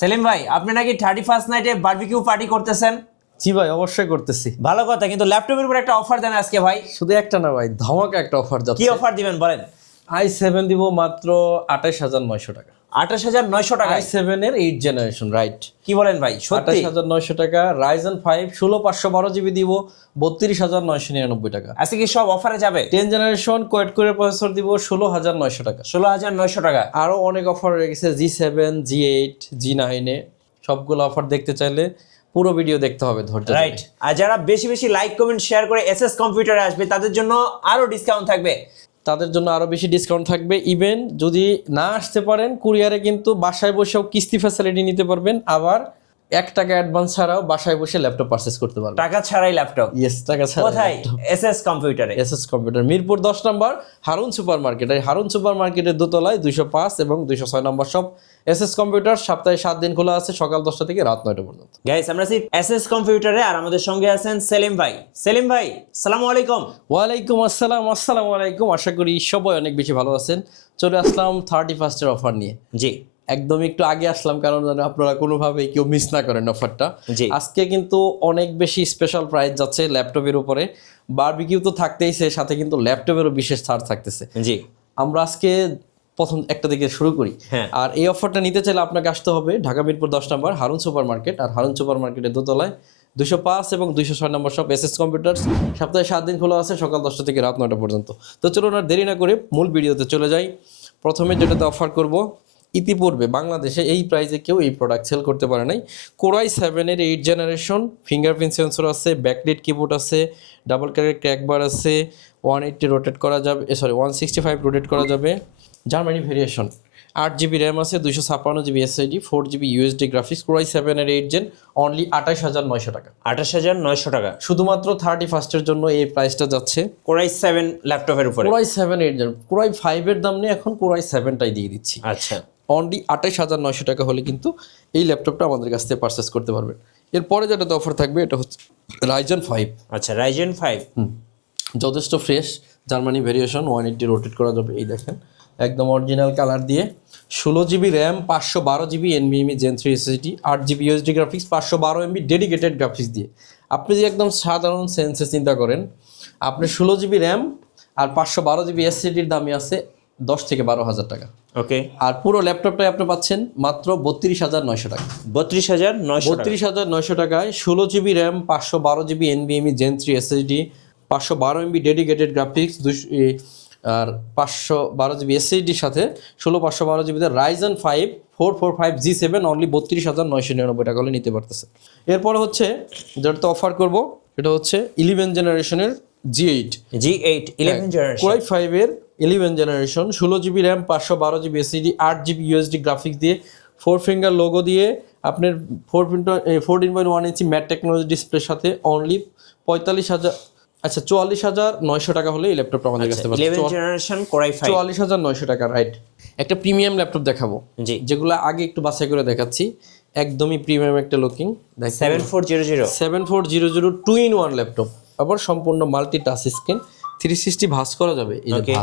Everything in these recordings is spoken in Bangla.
সেলিম ভাই, আপনি নাকি 31st নাইটে বারবিকিউ পার্টি করতেছেন? জি ভাই, অবশ্যই করতেছি। ভালো কথা, কিন্তু ল্যাপটপের উপর একটা অফার দেন আজকে ভাই। শুধু একটা না ভাই, ধামাকা একটা অফার কি যাচ্ছে। অফার দিবেন বলেন? i7 দিব মাত্র 28,900 টাকা। 28,900 টাকায় i7 এর 8 জেনারেশন, রাইট। কি বলেন ভাই, সত্যি? 28,900 টাকা। Ryzen 5 16512 জিবি দিব 32,999 টাকা। আজকে কি সব অফারে যাবে? 10 জেনারেশন কোয়েড করে প্রসেসর দিব 16,900 টাকা। 16,900 টাকা। আরো অনেক অফার রয়ে গেছে G7, G8, G9 এ। সবগুলো অফার দেখতে চাইলে পুরো ভিডিও দেখতে হবে ধৈর্য ধরে। রাইট। আর যারা বেশি বেশি লাইক কমেন্ট শেয়ার করে এসএস কম্পিউটারে আসবে তাদের জন্য আরো ডিসকাউন্ট থাকবে। তাদের জন্য আরো বেশি ডিসকাউন্ট থাকবে। ইভেন যদি না আসতে পারেন, কুরিয়ারে কিন্তু বাসায় বসেও কিস্তি ফ্যাসিলিটি নিতে পারবেন। আবার 1 টাকা অ্যাডভান্স ছাড়াও বাসায় বসে ল্যাপটপ পারচেজ করতে পারবেন। টাকা ছাড়াই ল্যাপটপ? ইয়েস, টাকা ছাড়া। কোথায়? এসএস কম্পিউটারে। এসএস কম্পিউটার, মিরপুর 10 নম্বর হারুন সুপার মার্কেট। এই হারুন সুপার মার্কেটের দোতলায় 205 এবং 206 নম্বর শপ এসএস কম্পিউটার। সপ্তাহে 7 দিন খোলা আছে, সকাল 10টা থেকে রাত 9টা পর্যন্ত। গাইস, আমরা আছি এসএস কম্পিউটারে আর আমাদের সঙ্গে আছেন সেলিম ভাই। সেলিম ভাই, আসসালামু আলাইকুম। ওয়ালাইকুম আসসালাম। আসসালামু আলাইকুম। আশা করি সবাই অনেক বেশি ভালো আছেন। চলে আসলাম 31st এর অফার নিয়ে। জি, একদম একটু আগে আসলাম, কারণ যেন আপনারা কোনোভাবেই কেউ মিস না করেন অফারটা। জি। আজকে কিন্তু অনেক বেশি স্পেশাল প্রাইস যাচ্ছে ল্যাপটপের উপরে। বারবিকিউ তো থাকতেইছে, সাথে কিন্তু ল্যাপটপেরও বিশেষ ছাড় থাকতেছে। জি। আমরা আজকে প্রথম একটা দিকে শুরু করি। হ্যাঁ। আর এই অফারটা নিতে চাইলে আপনাকে আসতে হবে ঢাকা মিরপুর 10 নম্বর হারুন সুপার মার্কেট। আর হারুন সুপার মার্কেটের দোতলায় 205 এবং 206 নম্বর শপ এসএস কম্পিউটার্স। সপ্তাহে 7 দিন খোলা আছে, সকাল 10টা থেকে রাত 9টা পর্যন্ত। তো চলুন আর দেরি না করে মূল ভিডিওতে চলে যাই। প্রথমে যেটাতে অফার করব, ইতিপূর্বে বাংলাদেশে এই প্রাইসে কেউ এই প্রোডাক্ট সেল করতে পারে নাই। Core i7 এর 8 জেনারেশন, ফিঙ্গারপ্রিন্ট সেন্সর আছে, ব্যাকলিট কিবোর্ড আছে, ডাবল ক্যারের ক্র্যাকবার আছে, 180 রোটেট করা যাবে, 165 রোটেট করা যাবে। জার্মানি ভেরিয়েশন, 8GB র্যাম আছে, 256GB SSD, 4GB USD graphics. Core i7 এর 8 জেন, অনলি 28,900 টাকা। 28,900 টাকা শুধুমাত্র 31st এর জন্য এই প্রাইসটা যাচ্ছে। Core i7 ল্যাপটপের উপরে। Core i7 8 gen, Core i5 এর দাম নিয়ে এখন Core i7 টাই দিয়ে দিচ্ছি। আচ্ছা। অনলি 28,900 টাকা হলে কিন্তু এই ল্যাপটপটা আমাদের কাছ থেকে পারচেস করতে পারবেন। এরপরে যেটাতে অফার থাকবে এটা হচ্ছে Ryzen 5। আচ্ছা, Ryzen 5। যথেষ্ট ফ্রেশ, জার্মানি ভেরিয়েশন, 180 রোটেট করা যাবে। এই দেখেন একদম অরিজিনাল কালার দিয়ে, 16GB RAM, 512GB NVMe Gen 3 SSD, 8GB USD graphics, 512MB dedicated graphics দিয়ে। আপনি যদি একদম সাধারণ সেন্সে চিন্তা করেন, আপনি 16GB র্যাম আর 512GB SSDর দামই আছে 10 থেকে 12,000 টাকা। ওকে। আর পুরো ল্যাপটপটাই আপনি পাচ্ছেন মাত্র 32,900 টাকা। 32,900 টাকা। 32,900 টাকায় 16GB RAM, 512GB NVMe Gen 3 SSD, 512MB dedicated graphics, আর 512GB SSDর সাথে 512GB Ryzen 5 445 G7 অনলি 32,999 টাকা হলে নিতে পারতেছে। এরপরে হচ্ছে যেটা অফার করব, এটা হচ্ছে 11 জেনারেশনের G8। G8 11 generation. Core i5 এর 11 generation, 16GB RAM, 512GB SSD, 8GB USD graphics দিয়ে, 4 ফিঙ্গার লোগো দিয়ে, আপনার 14.1 ইঞ্চি ম্যাট টেকনোলজি ডিসপ্লের সাথে অনলি 44,900 টাকা হলে এই ল্যাপটপটা আমাদের কাছে পাচ্ছেন। 11 জেনারেশন Core i5। 44,900 টাকা, রাইট। একটা প্রিমিয়াম ল্যাপটপ দেখাবো, জি। যেগুলো আগে একটু বাছাই করে দেখাচ্ছি। একদমই প্রিমিয়াম একটা লুকিং, 7400। 7400 2-in-1 laptop. আবার সম্পূর্ণ মাল্টি টাচ স্ক্রিন, 360 ভাঁজ করা যাবে। এই যে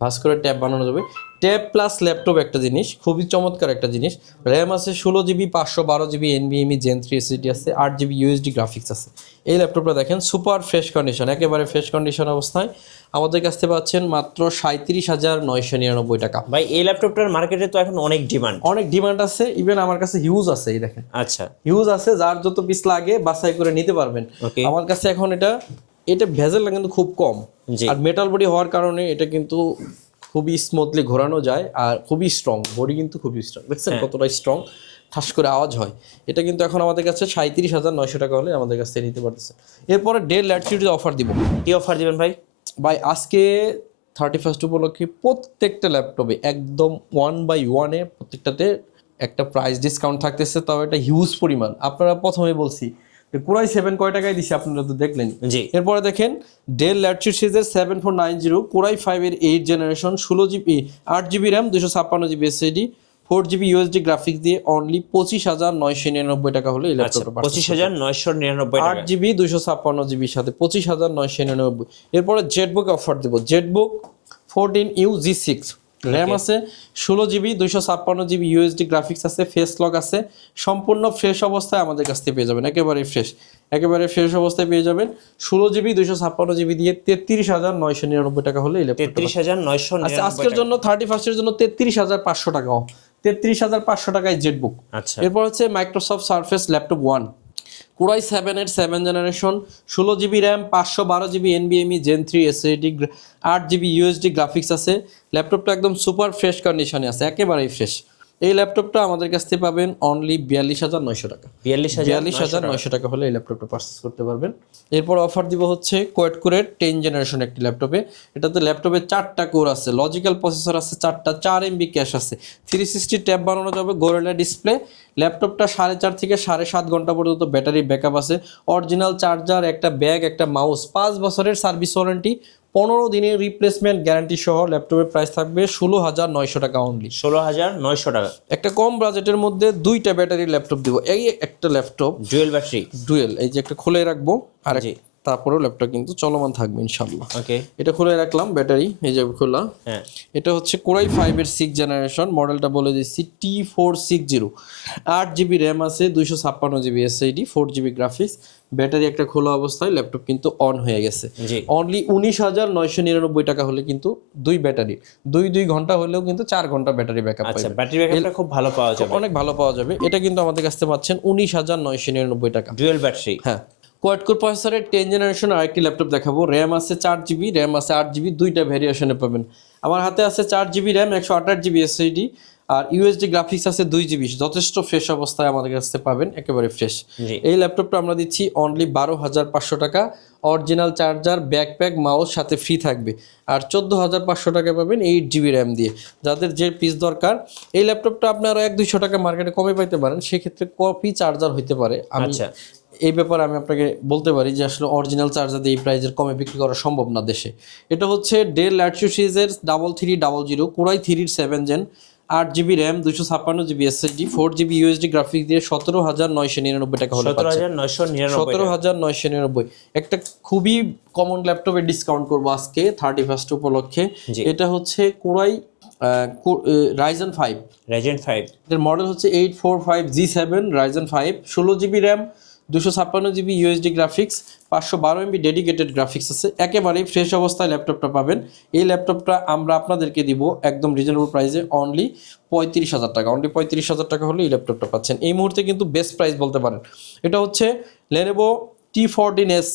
ভাঁজ করে ট্যাব বানানো যাবে। ট্যাব প্লাস ল্যাপটপ একটা জিনিস, খুবই চমৎকার একটা জিনিস। র্যাম আছে 16GB, 512GB NVMe Gen 3 SSD আছে, 8GB USD গ্রাফিক্স আছে। এই ল্যাপটপটা দেখেন সুপার ফ্রেশ কন্ডিশন, একেবারে ফ্রেশ কন্ডিশন অবস্থায় আমাদের কাছ থেকে পাচ্ছেন মাত্র 37,999 টাকা। ভাই, এই ল্যাপটপটার মার্কেটে তো এখন অনেক ডিমান্ড। অনেক ডিমান্ড আছে, ইভেন আমার কাছে হিউজ আছে। এই দেখেন আচ্ছা, হিউজ আছে, যার যত পিস লাগে বাছাই করে নিতে পারবেন। ওকে। আমার কাছে এখন এটা ভেজেলটা কিন্তু খুব কম, জি। আর মেটাল বডি হওয়ার কারণে এটা কিন্তু খুবই স্মুথলি ঘোরানো যায়, আর খুবই স্ট্রং বডি, কিন্তু খুবই স্ট্রং। দেখছেন কতটা স্ট্রং, ঠাস করে আওয়াজ হয়। এটা কিন্তু এখন আমাদের কাছে 37,900 টাকা হলে আমাদের কাছ থেকে নিতে পারতেছে। এরপরে ডেল ল্যাটিটিউড অফার দিব। কি অফার দিবেন ভাই? ভাই আজকে 31st উপলক্ষে প্রত্যেকটা ল্যাপটপে একদম 1/1 প্রত্যেকটাতে একটা প্রাইস ডিসকাউন্ট থাকতেছে, তবে এটা হিউজ পরিমাণ। আপনারা প্রথমে বলছি Core i7 কয় টাকায় দিচ্ছে, আপনারা তো দেখলেন। জি। এরপরে দেখেন ডেল ল্যাটিটিউড সিরিজের 7490 Core i5 এর 8 generation, 16GB 8GB RAM, 256GB SSD, 4GB USD graphics দিয়ে অনলি 25,999 টাকা হলে এই ল্যাপটপটা পাচ্ছেন। 25,999 টাকা। 8GB 256GB সাথে 25,999। এরপরে জেটবুক অফার দেব। জেটবুক 14U G6 র্যাম আছে 16 GB 256 GB ইউএসডি গ্রাফিক্স আছে, ফেস লক আছে, সম্পূর্ণ ফ্রেশ অবস্থায় আমাদের কাছ থেকে পেয়ে যাবেন, একেবারে ফ্রেশ অবস্থায় পেয়ে যাবেন। 16 GB 256 GB দিয়ে 33,999 টাকা হলে এই ল্যাপটপটা 33,999 আজকের জন্য 31st এর জন্য 33,500 টাকা, 33,500 টাকায় জেটবুক। আচ্ছা, এরপর হচ্ছে মাইক্রোসফট সারফেস ল্যাপটপ 1 কোরাই 7 এর 7 generation, 16 GB RAM, 512 GB NVMe Gen 3 SSD, 8 GB USD graphics আছে। ল্যাপটপটা একদম সুপার ফ্রেশ কন্ডিশনে আছে, একেবারেই ফ্রেশ। এই ল্যাপটপটা আমাদের কাছ থেকে পাবেন অনলি 42,900 টাকা। 42,900 টাকা হলে এই ল্যাপটপটা পারচেস করতে পারবেন। এরপর অফার দিব হচ্ছে কোয়েট কোরের 10 জেনারেশন একটি ল্যাপটপে। এটাতে ল্যাপটপে 4টা কোর আছে, লজিক্যাল প্রসেসর আছে 4টা, 4 MB ক্যাশ আছে, 360 ট্যাব বানানো যাবে, গোরিলা ডিসপ্লে। ল্যাপটপটা 4.5 থেকে 7.5 ঘন্টা পর্যন্ত ব্যাটারি ব্যাকআপ আছে, অরিজিনাল চার্জার, একটা ব্যাগ, একটা মাউস, 5 বছরের সার্ভিস ওয়ারেন্টি, 15 দিনের রিপ্লেসমেন্ট গ্যারান্টি সহ ল্যাপটপের প্রাইস থাকবে 16,900 টাকা অনলি। 16,900 টাকা। একটা কম বাজেটের মধ্যে 2টা ব্যাটারির ল্যাপটপ দিব। এই একটা ল্যাপটপ ডুয়েল ব্যাটারি, এই যে একটা খুলে রাখবো, আর তারপরেও ল্যাপটপ কিন্তু চলমান থাকবে ইনশাআল্লাহ। ওকে, এটা খুলে রাখলাম, ব্যাটারি এই যে খোলা। হ্যাঁ, এটা হচ্ছে কোরাই 5 এর 6 জেনারেশন, মডেলটা বলে দিচ্ছি T460। 8 GB র্যাম আছে, 256 GB SSD, 4 GB graphics, battery একটা খোলা অবস্থায়, ল্যাপটপ কিন্তু অন হয়ে গেছে। অনলি 19,999 টাকা হলে কিন্তু 2 ব্যাটারি, 2 ঘন্টা হলেও কিন্তু 4 ঘন্টা ব্যাটারি ব্যাকআপ পাবেন। আচ্ছা, ব্যাটারি ব্যাকআপটা খুব ভালো পাওয়া যাবে, অনেক ভালো পাওয়া যাবে। এটা কিন্তু আমাদের কাছ থেকে পাচ্ছেন 19,999 টাকা, ডুয়েল ব্যাটারি। হ্যাঁ, কোয়াড কোর প্রসেসরের 10 জেনারেশন আরেকটি ল্যাপটপ দেখাবো। র্যাম আছে 4 GB, র্যাম আছে 8 GB, দুইটা ভেরিয়েশনে পাবেন। আমার হাতে আছে 4 GB র্যাম, 128 GB SSD, আর ইউএসডি গ্রাফিক্স আছে 2 GB। যথেষ্ট ফ্রেশ অবস্থায় আমাদের কাছে পাবেন, একেবারে ফ্রেশ। এই ল্যাপটপটা আমরা দিচ্ছি অনলি 12,500 টাকা, অরিজিনাল চার্জার, ব্যাকপ্যাক, মাউস সাথে ফ্রি থাকবে। আর 14,500 টাকা পাবেন 8 GB র্যাম দিয়ে। যাদের যে পিস দরকার, এই ল্যাপটপটা আপনারা 100-200 টাকা মার্কেটে কমে পাইতে পারেন, সেক্ষেত্রে কপি চার্জার হইতে পারে। এই ব্যাপারে আমি আপনাকে বলতে পারি যে আসলে অরিজিনাল চার্জার দিয়ে এই প্রাইজের কমে বিক্রি করা সম্ভব না দেশে। এটা হচ্ছে ডেল ল্যাটিটিউড সিরিজের 3300 core i 3 7 gen, 8 GB RAM, 256 GB SSD, 4 GB USD graphics দিয়ে 17,999 টাকা হলে পাচ্ছেন। 17,999। একটা খুবই কমন ল্যাপটপে ডিসকাউন্ট করবো আজকে 31st উপলক্ষে। এটা হচ্ছে কোরাই রাইজেন 5। এটার মডেল হচ্ছে 845G7 Ryzen 5, 16 GB RAM, 256 GB USD graphics, 512 MB dedicated graphics আছে। একেবারেই ফ্রেশ অবস্থায় ল্যাপটপটা পাবেন। এই ল্যাপটপটা আমরা আপনাদেরকে দিব একদম রিজনেবল প্রাইসে, অনলি 35,000 টাকা। অনলি 35,000 টাকা হলে এই ল্যাপটপটা পাচ্ছেন। এই মুহূর্তে কিন্তু বেস্ট প্রাইস বলতে পারেন। এটা হচ্ছে Lenovo T14S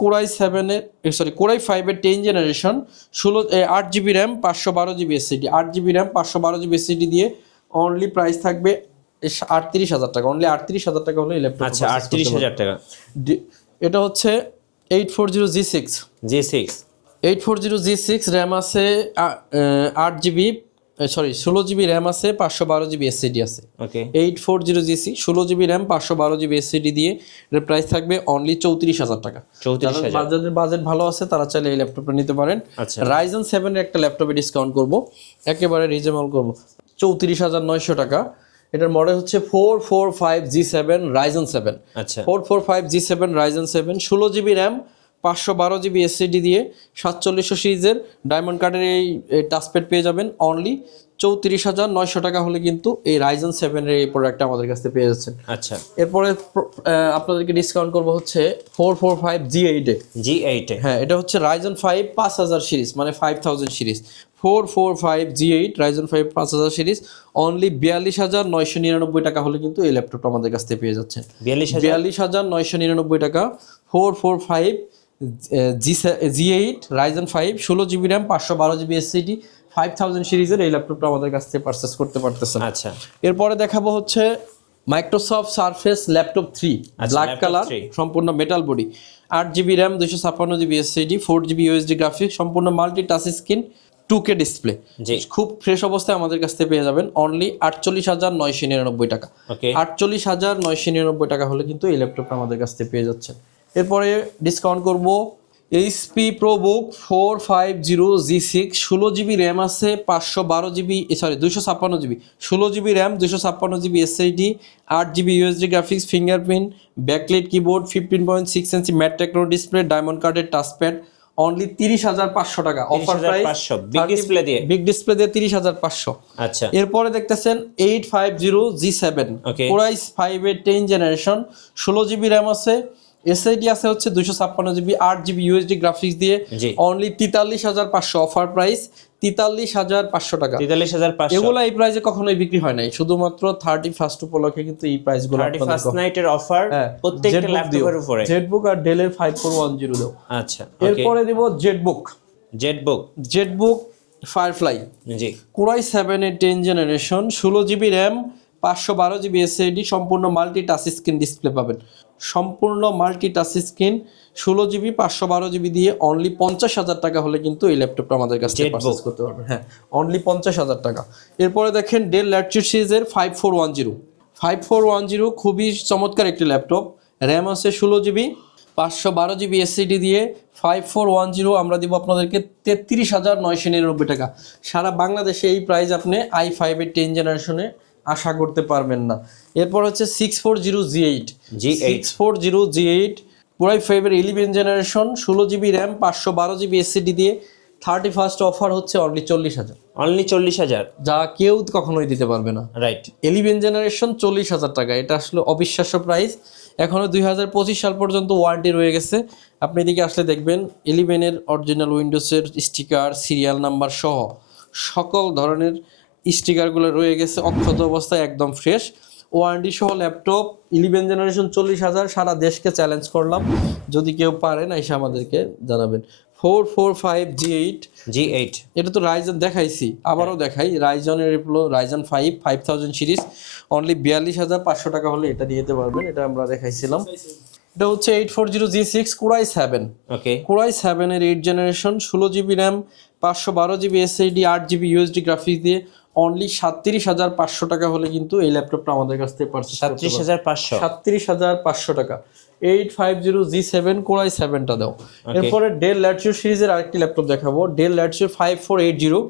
কোরাই 5 এর 10 generation, 8 GB RAM, 512 GB SSD, 8 GB RAM, 512 GB SSD দিয়ে অনলি প্রাইস থাকবে 38,000 টাকা। অনলি 38,000 টাকা হলে এই ল্যাপটপ। আচ্ছা, 38,000 টাকা। এটা হচ্ছে 840G6 র্যাম আছে, 16 GB র্যাম আছে, 512 GB SSD আছে। ওকে, 840G6 16 GB RAM, 512 GB SSD দিয়ে এর প্রাইস থাকবে অনলি 34,000 টাকা। 34,000। যাদের বাজেট ভালো আছে তারা চাইলে এই ল্যাপটপটা নিতে পারেন। আচ্ছা, রাইজেন 7 এর একটা ল্যাপটপে ডিসকাউন্ট করব, একেবারে রিজনেবল করব, 34,900 টাকা। এটার মডেল হচ্ছে 445G7 রাইজেন 7। আচ্ছা, 445G7 Ryzen 7, 16 GB RAM, 512 GB SSD দিয়ে 4700 সিরিজের ডায়মন্ড কার্ডের এই টাচপ্যাড পেয়ে যাবেন অনলি 34,900 টাকা হলে কিন্তু এই রাইজেন 7 এর এই প্রোডাক্টটা আমাদের কাছে পেয়ে যাচ্ছেন। আচ্ছা, এরপরে আপনাদেরকে ডিসকাউন্ট করব হচ্ছে 445G8 এ। হ্যাঁ, এটা হচ্ছে রাইজেন 5 5000 সিরিজ, মানে 5000 series. 445G8 Ryzen 5 5000 series, only 42,999 টাকা হলে কিন্তু এই ল্যাপটপটা আমাদের কাছ থেকে পেয়ে যাচ্ছেন। 42,999 টাকা। 445G8 Ryzen 5 16 GB RAM, 512 GB SSD, 5000 সিরিজের এই ল্যাপটপটা আমাদের কাছ থেকে পারচেস করতে পারতেছেন। আচ্ছা, এরপরে দেখাবো হচ্ছে Microsoft Surface laptop 3 black colour, সম্পূর্ণ metal body, 8 GB RAM, 256 GB SSD, 4 GB USD graphics, সম্পূর্ণ multi touch screen, 2K display. খুব ফ্রেশ অবস্থায় আমাদের কাছ থেকে পেয়ে যাবেন অনলি 48,999 টাকা। 48,999 টাকা হলে কিন্তু এই ল্যাপটপটা আমাদের কাছ থেকে পেয়ে যাচ্ছেন। এরপরে ডিসকাউন্ট করব HP ProBook 450G6, 16 GB RAM আছে, 256 GB, 16 GB RAM, 256 GB SSD, 8 GB USD graphics, fingerprint, backlight keyboard, 15.6 inch matte techno display, diamond কার্ডের টাচপ্যাড, অনলি 30,500 টাকা অফার প্রাইস। 30,500 বিগ ডিসপ্লে দিয়ে। বিগ ডিসপ্লে দিয়ে 30,500। আচ্ছা এরপরে দেখতেছেন 850G7 Okay. Core i5 এর 10 জেনারেশন, 16GB র্যাম আছে, এসএসডি আছে হচ্ছে 256GB, 8GB ইউএসডি গ্রাফিক্স দিয়ে জি। অনলি 43,500 অফার প্রাইস, 43,500 টাকা। 43,500 এগুলা এই প্রাইসে কখনোই বিক্রি হয় নাই, শুধুমাত্র 31st উপলক্ষে কিন্তু এই প্রাইসগুলো 31st নাইটের অফার প্রত্যেকটা ল্যাপটপের উপরে। জেটবুক আর ডেলের 5410 দাও। আচ্ছা এরপরে দিব জেটবুক ফায়ারফ্লাই জি Core i7 এর 10 generation, 16GB RAM, 512GB SSD, সম্পূর্ণ মাল্টি টাচ স্ক্রিন ডিসপ্লে পাবেন। সম্পূর্ণ multi touch screen 16GB 512GB দিয়ে অনলি 50,000 টাকা হলে কিন্তু এই ল্যাপটপটা আমাদের কাছ থেকে পারচেজ করতে পারবেন। হ্যাঁ, অনলি 50,000 টাকা। এরপরে দেখেন ডেল ল্যাটিটিউড সিরিজের 5410 খুবই চমৎকার একটি ল্যাপটপ। র্যাম আছে 16GB, 512GB এসএসডি দিয়ে 5410 আমরা দিব আপনাদেরকে 33,999 টাকা। সারা বাংলাদেশে এই প্রাইস আপনি i5 এর 10 জেনারেশনে আশা করতে পারবেন না। এরপর হচ্ছে 640G8 640G8 Core i5 এর 11 generation, 16GB RAM, 512GB SSD দিয়ে 31st অফার হচ্ছে অনলি 40,000, অনলি 40,000 যা কেউ কখনোই দিতে পারবে না। রাইট 11 জেনারেশন 40,000 টাকা, এটা আসলে অবিশ্বাস্য প্রাইস। এখনো 2025 সাল পর্যন্ত ওয়ারেন্টি রয়ে গেছে। আপনি এদিকে আসলে দেখবেন 11 এর অরিজিনাল উইন্ডোজের স্টিকার, সিরিয়াল নাম্বার সহ সকল ধরনের স্টিকারগুলো রয়ে গেছে অক্ষত অবস্থায়, একদম ফ্রেশ ওয়ারেন্টি সহ ল্যাপটপ 11 জেনারেশন 40,000। সারা দেশকে চ্যালেঞ্জ করলাম, যদি কেউ পারেন এসে আমাদেরকে জানাবেন। 445G8 এটা তো রাইজন দেখাইছি, আবারও দেখাই। রাইজনের রাইজন 5000 সিরিজ অনলি 42,500 টাকা হলে এটা দিয়ে দিতে পারবেন। এটা আমরা দেখাইছিলাম। এটা হচ্ছে 840G6 Core i7 ওকে Core i7 এর 8 generation, 16GB RAM, 512GB SSD, 8GB USD graphics দিয়ে অনলি 37,500 টাকা হলে কিন্তু এই ল্যাপটপটা আমাদের কাছ থেকে পারচেজ করতে পারবেন। 37,500 টাকা। 850G7 Core i7টা দাও। এরপরে ডেল ল্যাটিটিউড সিরিজের আরেকটি ল্যাপটপ দেখাবো, ডেল ল্যাটিটিউড 5480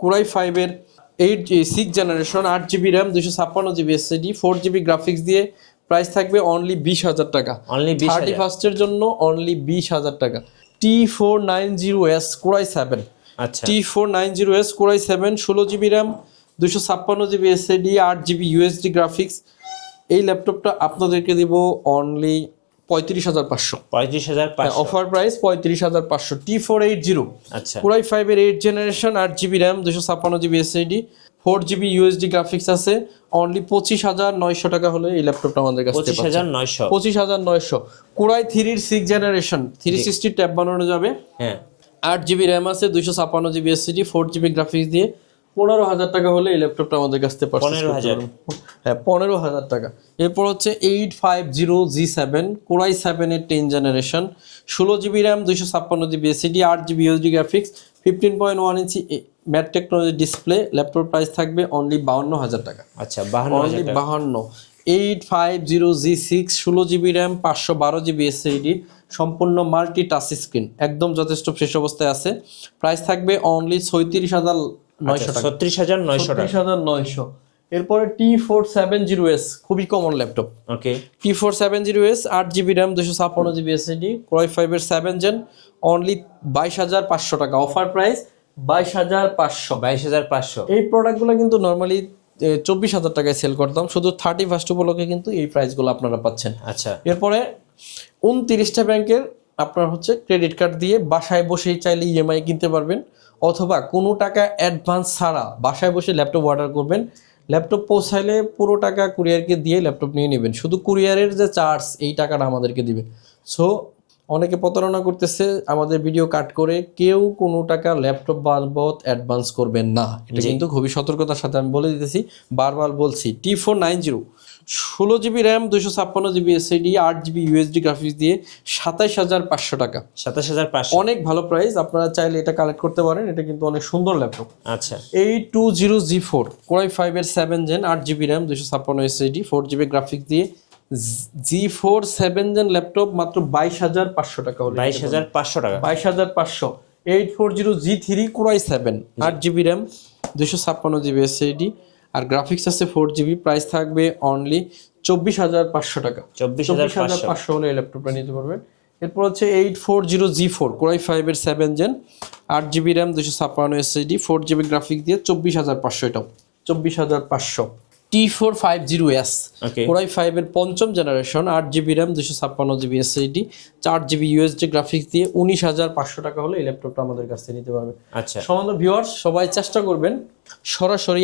Core i5 এর 6 generation, 8GB RAM, 256GB SSD, 4GB graphics দিয়ে প্রাইস থাকবে অনলি 20,000 টাকা। অনলি 20,000 31st এর জন্য অনলি 20,000 টাকা। T490S Core i7 আচ্ছা T490S Core i7 16GB RAM, 256GB SSD, 8GB USD graphics. এই ল্যাপটপটা আপনাদেরকে দিব অনলি 35,500 অফার প্রাইস 35,500। T480 আচ্ছা Core i5 এর 8 generation, 8GB RAM, 256GB SSD, 4GB USD graphics আছে অনলি 25,900 টাকা হলে এই ল্যাপটপটা আমাদের কাছে 25,900 25,900। Core i3 এর 6 জেনারেশন 360 ট্যাব বানানো যাবে। হ্যাঁ 8GB র্যাম আছে, 256GB এসএসডি, 4GB গ্রাফিক্স দিয়ে 15,000 টাকা হলে এই ল্যাপটপটা আমাদের কাছ থেকে পারচেজ করতে পারবেন। হ্যাঁ 15,000 টাকা। এরপর হচ্ছে 850G7 Core i7 এর 10 generation, 16GB RAM, 256GB SSD, 8GB USD graphics, 15.1 ইঞ্চি mat technology display. Laptop price থাকবে অনলি 52,000 টাকা। আচ্ছা 52,000 টাকা। 52। 850G6 16GB RAM, 512GB SSD, সম্পূর্ণ মাল্টি টাচ স্ক্রিন, একদম যথেষ্ট ফ্রেশ অবস্থায় আছে। প্রাইস থাকবে অনলি 36,900 টাকা। 36,900 টাকা। 36,900। এরপরে T470S খুবই কমন ল্যাপটপ। ওকে T470S 8GB RAM, 256GB SSD, Core i5 এর 7 জেন অনলি 22,500 টাকা অফার প্রাইস 22,500। এই প্রোডাক্টগুলো কিন্তু নরমালি 24,000 টাকায় সেল করতাম, শুধু 31st উপলক্ষে কিন্তু এই প্রাইসগুলো আপনারা পাচ্ছেন। আচ্ছা এরপরে 29টা ব্যাংকের আপনার হচ্ছে ক্রেডিট কার্ড দিয়ে বাসায় বসেই চাইলে ইএমআই কিনতে পারবেন, অথবা কোনো টাকা অ্যাডভান্স ছাড়া বাসায় বসে ল্যাপটপ অর্ডার করবেন। ল্যাপটপ পৌঁছাইলে পুরো টাকা কুরিয়ারকে দিয়ে ল্যাপটপ নিয়ে নেবেন, শুধু কুরিয়ারের যে চার্জ এই টাকাটা আমাদেরকে দিবেন। সো অনেকে প্রতারণা করতেছে আমাদের ভিডিও কাট করে, কেউ কোনো টাকা ল্যাপটপ বাবদ অ্যাডভান্স করবেন না, এটা কিন্তু খুবই সতর্কতার সাথে আমি বলে দিতেছি, বারবার বলছি। T490 16GB RAM, 256GB SSD, 8GB USD graphics দিয়ে 27,500 টাকা। 27,500 অনেক ভালো প্রাইস, আপনারা চাইলে এটা কালেক্ট করতে পারেন, এটা কিন্তু অনেক সুন্দর ল্যাপটপ। আচ্ছা 820G4 Core i5 এর 7 gen, 8GB RAM, 256 SSD, 4GB graphics দিয়ে G4 7 জেন ল্যাপটপ মাত্র 22,500 টাকা হলে 22,500 টাকা। 22,500। 840G3 Core i7 8GB RAM, 256GB SSD, আর গ্রাফিক্স আছে 4GB, প্রাইস থাকবে অনলি 24,500 টাকা। 24,500 24,500 হলে এই ল্যাপটপটা নিতে পারবেন। এরপর হচ্ছে 840G4 কোরাই 5-এর 7 gen, 8GB RAM, 256 SSD, 4GB graphic দিয়ে 24,500, এটাও 24,500। T450S Okay. কোরাই 5-এর 5ম generation, 8GB RAM, 256GB SSD, 4GB USD graphics দিয়ে 19,500 টাকা হলে এই ল্যাপটপটা আমাদের কাছ থেকে নিতে পারবে। আচ্ছা সামান্য ভিউয়ার্স, সবাই চেষ্টা করবেন সরাসরি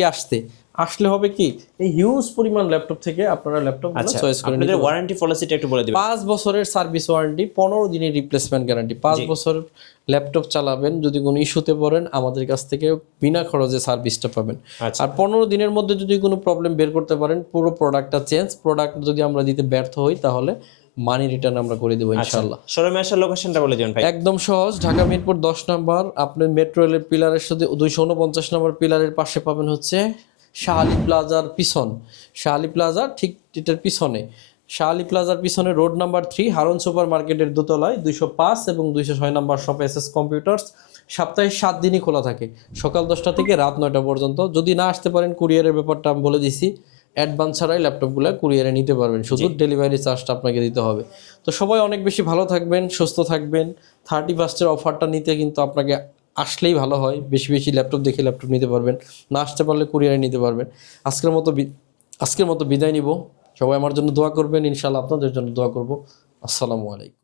আসলে হবে কি এই হিউজ পরিমাণ ল্যাপটপ থেকে আপনারা ল্যাপটপ আচ্ছা চয়েস করে আপনাদের ওয়ারেন্টি পলিসিটা একটু বলে দিবেন। 5 বছরের সার্ভিস ওয়ারেন্টি, 15 দিনের রিপ্লেসমেন্ট গ্যারান্টি। 5 বছর ল্যাপটপ চালাবেন, যদি কোনো ইস্যুতে পড়েন আমাদের কাছ থেকে বিনা খরচে সার্ভিসটা পাবেন। আচ্ছা আর 15 দিনের মধ্যে যদি কোনো প্রবলেম বের করতে পারেন, পুরো প্রোডাক্টটা প্রোডাক্ট যদি আমরা দিতে ব্যর্থ হই তাহলে মানি রিটার্ন আমরা করে দেবো ইনশাআল্লাহ। শোরুমে আসার লোকেশনটা বলে দিবেন ভাই। একদম সহজ, ঢাকা মিরপুর 10 নম্বর, আপনি মেট্রো রেলের পিলারের সাথে 249 নম্বর পিলারের পাশে পাবেন হচ্ছে শাহ আলী প্লাজার পিছন, শাহ আলী প্লাজা ঠিক এটার পিছনে, শাহ আলী প্লাজার পিছনে রোড নাম্বার 3 হারুন সুপার মার্কেটের দোতলায় 205 এবং 206 নম্বর শপ এসএস কম্পিউটার্স। সপ্তাহে 7 দিনই খোলা থাকে, সকাল 10টা থেকে রাত 9টা পর্যন্ত। যদি না আসতে পারেন, কুরিয়ারের ব্যাপারটা আমি বলে দিছি, অ্যাডভান্স ছাড়াই ল্যাপটপগুলো কুরিয়ারে নিতে পারবেন, শুধু ডেলিভারি চার্জটা আপনাকে দিতে হবে। তো সবাই অনেক বেশি ভালো থাকবেন, সুস্থ থাকবেন। 31-এর অফারটা নিতে কিন্তু আপনাকে আসলেই ভালো হয়, বেশি বেশি ল্যাপটপ দেখে ল্যাপটপ নিতে পারবেন, না আসতে পারলে কুরিয়ারে নিতে পারবেন। আজকের মতো বিদায় নিব। সবাই আমার জন্য দোয়া করবেন, ইনশাআল্লাহ আপনাদের জন্য দোয়া করব। আসসালামু আলাইকুম।